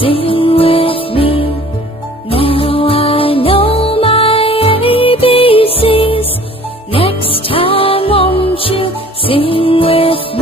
Sing with me. Now I know my ABCs. Next time, won't you sing with me?